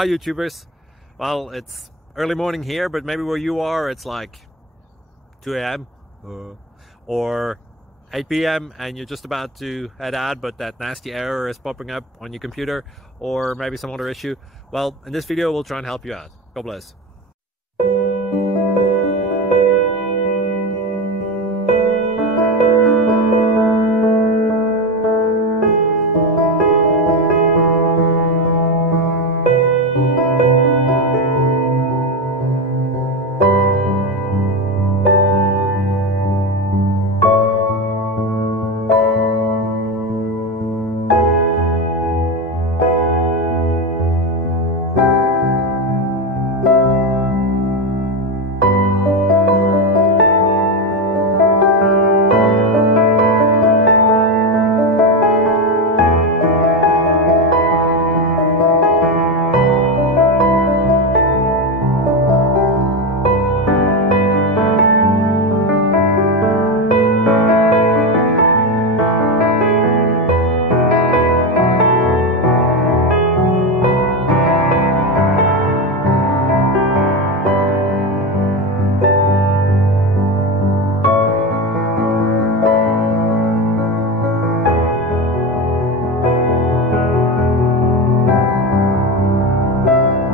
Hi YouTubers. Well, it's early morning here, but maybe where you are it's like 2 a.m. or 8 p.m. and you're just about to head out, but that nasty error is popping up on your computer, or maybe some other issue. Well, in this video we'll try and help you out. God bless.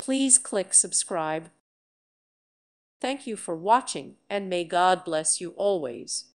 Please click subscribe. Thank you for watching, and may God bless you always.